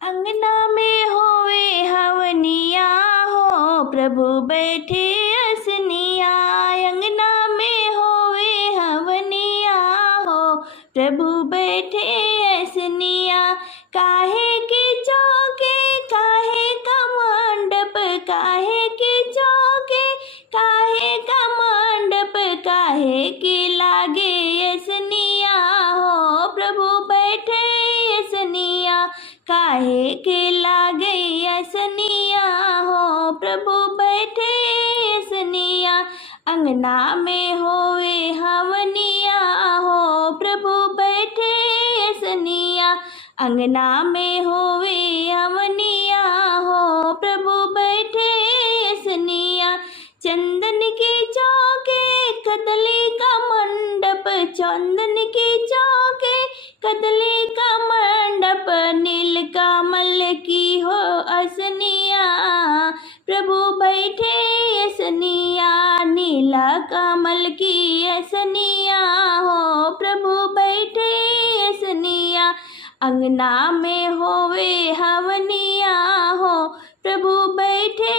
अंगना में होवे हवनिया हो, प्रभु बैठे असनिया। अंगना में होवे हवनिया हो, प्रभु बैठे असनिया। काहे के चौके काहे का मंडप, काहे के चौके काहे का मंडप, काहे के लागे असनिया हो, प्रभु बैठे असनिया। काहे के लागे असनिया हो, प्रभु बैठे असनिया। अंगना में होवे हवनिया हो, प्रभु बैठे असनिया। अंगना में होवे हवनिया हो, प्रभु बैठे असनिया। चंदन के चौके कदली का मंडप, चंदन के चौके कदली का मंडप, नील कमल की हो असनिया, प्रभु बैठे असनिया। नीला कमल की असनिया हो, प्रभु बैठे असनिया। अंगना में होवे हवनिया हो, प्रभु बैठे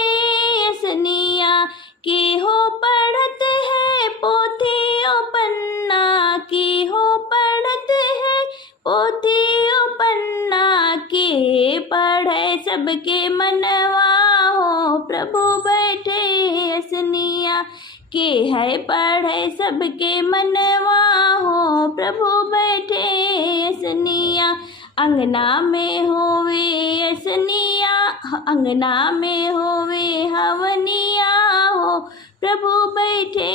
असनिया। के हो पढ़त है पोथी ओ पन्ना, की हो पढ़त है पोथी ओ पन्ना। के पढ़े सबके मनवा हो, प्रभु बैठे असनिया। के है पढ़े सबके मनवा हो, प्रभु बैठे असनिया। अंगना में होवे असनिया, अंगना में होवे हवनिया हो, प्रभु बैठे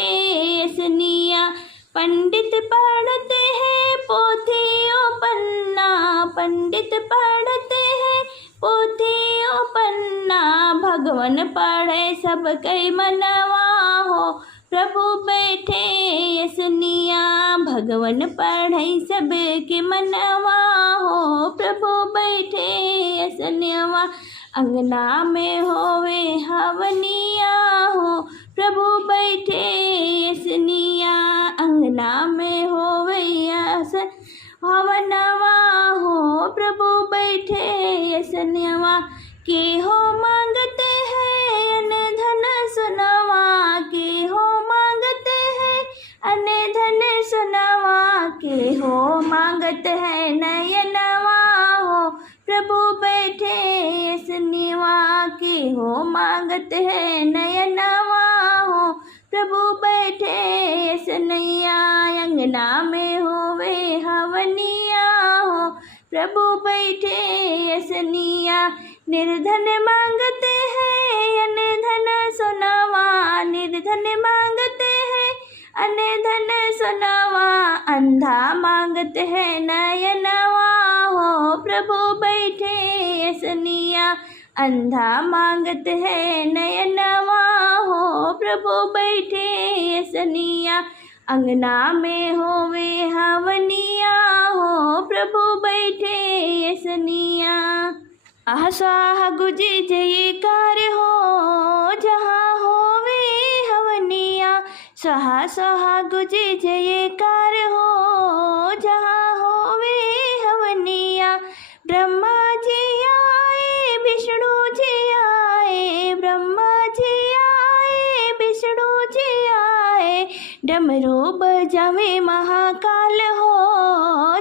असनिया। पंडित पढ़ते हैं पोथी ओ पन्ना, पंडित पढ़ते हैं पोथी ओ पन्ना। भगवन पढ़े सब कई मनवा हो, प्रभु बैठे असनिया। भगवन पढ़े सब के मनवा हो, प्रभु बैठे असनिया। अंगना में होवे हवनिया हो, प्रभु बैठे असनिया। अंगना में होवे हवनवा हो, प्रभु बैठे असनिया। के हो मांगते हैं अन धन सुनवा, के हो मांगते हैं अन धन सुनवा। के हो मांगत है नयनवा हो, प्रभु बैठे असनिया। के हो मांगत है नयनवा हो, प्रभु बैठे असनिया। अंगना में होवे हवनिया हो, प्रभु बैठे असनिया। निर्धन मांगते हैं अन धन सुनवा, निर्धन मांगते हैं अन धन सुनवा। अंधा मांगत है नयनवा हो, प्रभु बैठे असनिया। अंधा मांगत है नयनवा हो, प्रभु बैठे असनिया। अंगना में होवे हवनिया हो, प्रभु बैठे असनिया। आह स्वाहा गुजे जयकार हो, जहाँ होवे हवनिया। स्वाहा स्वाहा गुजे जयकार हो, जहाँ होवे हवनिया। ब्रह्मा जी आए विष्णु जी आए, ब्रह्मा जी आए विष्णु जी आए। डमरू बजावे महाकाल हो,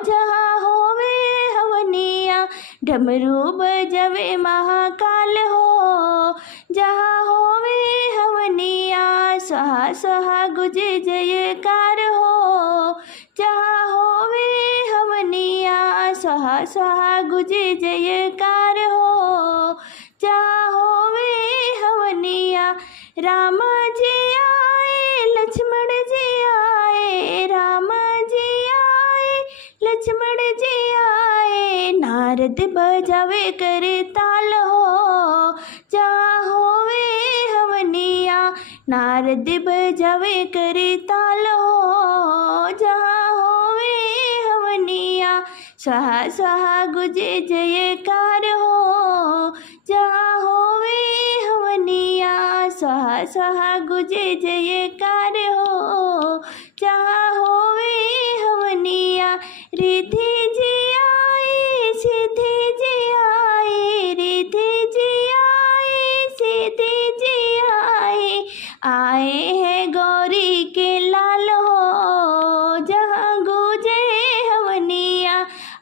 जहाँ होवे हवनिया। डमरू बजावे महाकाल हो, जहाँ होवे हवनिया। स्वाहा स्वाहा गुजे जयकार हो, जहाँ होवे हवनिया। स्वाहा स्वाहा गुजे जयकार हो, जहाँ होवे हवनिया। राम जी आए लक्ष्मण जी आए, राम जी आए लक्ष्मण जी आए। नारद बजावे करे ताल हो, जहाँ होवे हवनिया। नारद बजावे करे ताल हो, जहाँ होवे हवनिया। स्वाहा स्वाहा गुजे जयकार हो, जहाँ होवे हवनिया। स्वाहा स्वाहा गुजे जयकार हो, जहाँ होवे हवनिया। रिद्धि जी आए सिद्धि जी आए,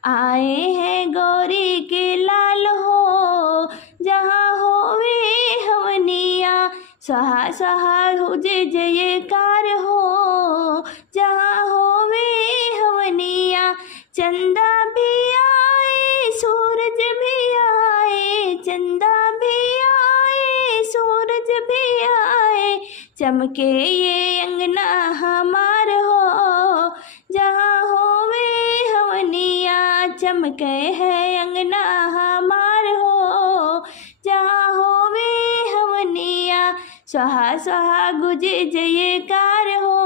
आए हैं गौरी के लाल हो, जहाँ होवे हवनिया। स्वाहा स्वाहा हो जय जयकार हो, जहाँ होवे हवनिया। चंदा भी आए सूरज भी आए, चंदा भी आए सूरज भी आए। चमके ये अंगना हमार हो, जहाँ होवे हवनिया। चमके है अंगना हमार हो, जहाँ होवे हवनिया। स्वाहा स्वाहा गुजे जयकार हो,